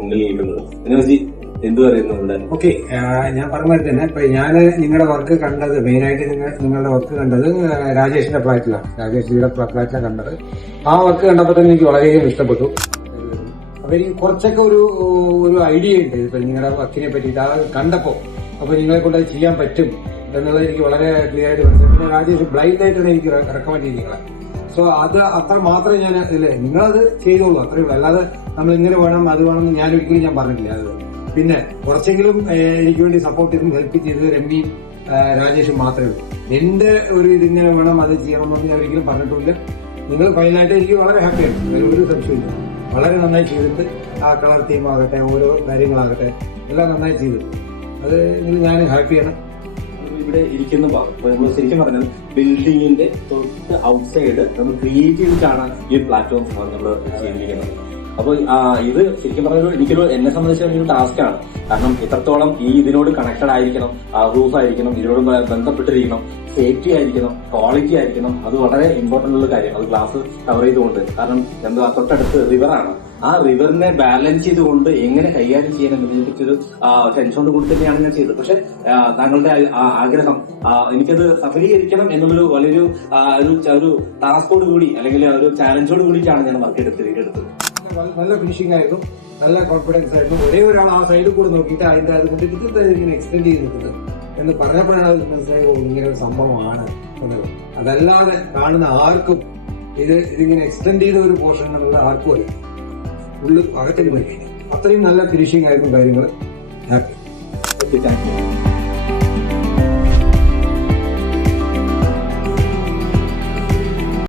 മുന്നിൽ നിൽക്കുന്നത്. അതിനെപ്പറ്റി എന്ത് പറയുന്നു ഇവിടെ? ഓക്കെ, ഞാൻ പറഞ്ഞ തന്നെ ഇപ്പൊ ഞാൻ നിങ്ങളുടെ വർക്ക് കണ്ടത് മെയിനായിട്ട് നിങ്ങളുടെ വർക്ക് കണ്ടത് രാജേഷിന്റെ ഫ്ലാറ്റിലാണ്, രാജേഷിന്റെ ഫ്ലാറ്റിലാണ് കണ്ടത്. ആ വർക്ക് കണ്ടപ്പോൾ തന്നെ എനിക്ക് വളരെയധികം ഇഷ്ടപ്പെട്ടു. അപ്പൊ എനിക്ക് കുറച്ചൊക്കെ ഒരു ഐഡിയ ഉണ്ട് ഇപ്പൊ നിങ്ങളുടെ വർക്കിനെ പറ്റിയിട്ട്. അത് കണ്ടപ്പോ അപ്പൊ നിങ്ങളെ കൊണ്ട് അത് ചെയ്യാൻ പറ്റും എന്നുള്ളത് എനിക്ക് വളരെ ക്ലിയർ ആയിട്ട് മനസ്സിലായി. പിന്നെ രാജേഷ് ബ്ലൈൻഡ് ആയിട്ടാണ് എനിക്ക് റെക്കമെൻഡ് ചെയ്തിരിക്കുക. സോ അത് അത്ര മാത്രമേ ഞാൻ ഇല്ലേ, നിങ്ങളത് ചെയ്തോളൂ, അത്രേ ഉള്ളൂ. അല്ലാതെ നമ്മൾ ഇങ്ങനെ വേണം അത് വേണമെന്ന് ഞാൻ ഒരിക്കലും ഞാൻ പറഞ്ഞിട്ടില്ല. അത് പിന്നെ കുറച്ചെങ്കിലും എനിക്ക് വേണ്ടി സപ്പോർട്ട് ചെയ്തും ഹെൽപ്പ് ചെയ്തത് രമ്യയും രാജേഷും മാത്രമേ ഉള്ളൂ. എന്റെ ഒരു ഇതിങ്ങനെ വേണം അത് ചെയ്യണമെന്ന് ഞാൻ ഒരിക്കലും പറഞ്ഞിട്ടില്ല. നിങ്ങൾ ഫൈനലായിട്ട് എനിക്ക് വളരെ ഹാപ്പിയാണ്, ഒരു സംശയമില്ല. വളരെ നന്നായി ചെയ്തിട്ട് ആ കളർ തീം ആകട്ടെ ഓരോ കാര്യങ്ങളാകട്ടെ എല്ലാം നന്നായി ചെയ്തു. അത് ഞാൻ ഹാപ്പിയാണ്. ഇവിടെ ഇരിക്കുന്ന നമ്മൾ ശരിക്കും പറഞ്ഞാൽ ബിൽഡിങ്ങിന്റെ തൊട്ട് ഔട്ട്സൈഡ് നമ്മൾ ക്രിയേറ്റ് ചെയ്തിട്ടാണ് ഈ പ്ലാറ്റ്ഫോം നമ്മൾ ചെയ്തിരിക്കുന്നത്. അപ്പൊ ഇത് ശരിക്കും പറഞ്ഞാൽ എനിക്കൊരു എന്നെ സംബന്ധിച്ച ഒരു ടാസ്ക് ആണ്. കാരണം ഇത്രത്തോളം ഈ ഇതിനോട് കണക്റ്റഡ് ആയിരിക്കണം, റൂഫ് ആയിരിക്കണം, ഇതിനോട് ബന്ധപ്പെട്ടിരിക്കണം, സേഫ്റ്റി ആയിരിക്കണം, ക്വാളിറ്റി ആയിരിക്കണം. അത് വളരെ ഇമ്പോർട്ടന്റ് ഉള്ള കാര്യം. അത് ഗ്ലാസ് കവർ ചെയ്തുകൊണ്ട്, കാരണം എന്താ തൊട്ടടുത്ത് റിവറാണ്. ആ റിവറിനെ ബാലൻസ് ചെയ്തുകൊണ്ട് എങ്ങനെ കൈകാര്യം ചെയ്യാൻ എന്നതിനെ കുറിച്ചൊരു ടെൻഷനോട് കൂടി തന്നെയാണ് ഞാൻ ചെയ്തത്. പക്ഷെ താങ്കളുടെ ആഗ്രഹം എനിക്കത് സഫലീകരിക്കണം എന്നുള്ളൊരു വലിയൊരു ഒരു ടാസ്കോട് കൂടി അല്ലെങ്കിൽ ഒരു ചാലഞ്ചോട് കൂടിയിട്ടാണ് ഞാൻ വർക്ക് എടുത്തത്. നല്ല ഫിനിഷിംഗ് ആയിരുന്നു, നല്ല കോൺഫിഡൻസ് ആയിരുന്നു. ഒരേ ഒരാൾ ആ സൈഡിൽ കൂടെ നോക്കിയിട്ട് അതിന്റെ അതുകൊണ്ട് ഇങ്ങനെ എക്സ്റ്റെൻഡ് ചെയ്തിട്ടുണ്ട് എന്ന് പറഞ്ഞപ്പോഴാണ് അത് മനസ്സിലായത് ഇങ്ങനെ ഒരു സംഭവമാണ് എന്നത്. അതല്ലാതെ കാണുന്ന ആർക്കും ഇതിങ്ങനെ എക്സ്റ്റെൻഡ് ചെയ്ത ഒരു പോർഷൻ എന്നുള്ള ആർക്കും അറിയാം. ഉള്ളു അകത്തേക്ക് പോയി അത്രയും നല്ല ഫിനിഷിംഗ് ആയിരുന്നു കാര്യങ്ങൾ. ഹാപ്പി. Thank you.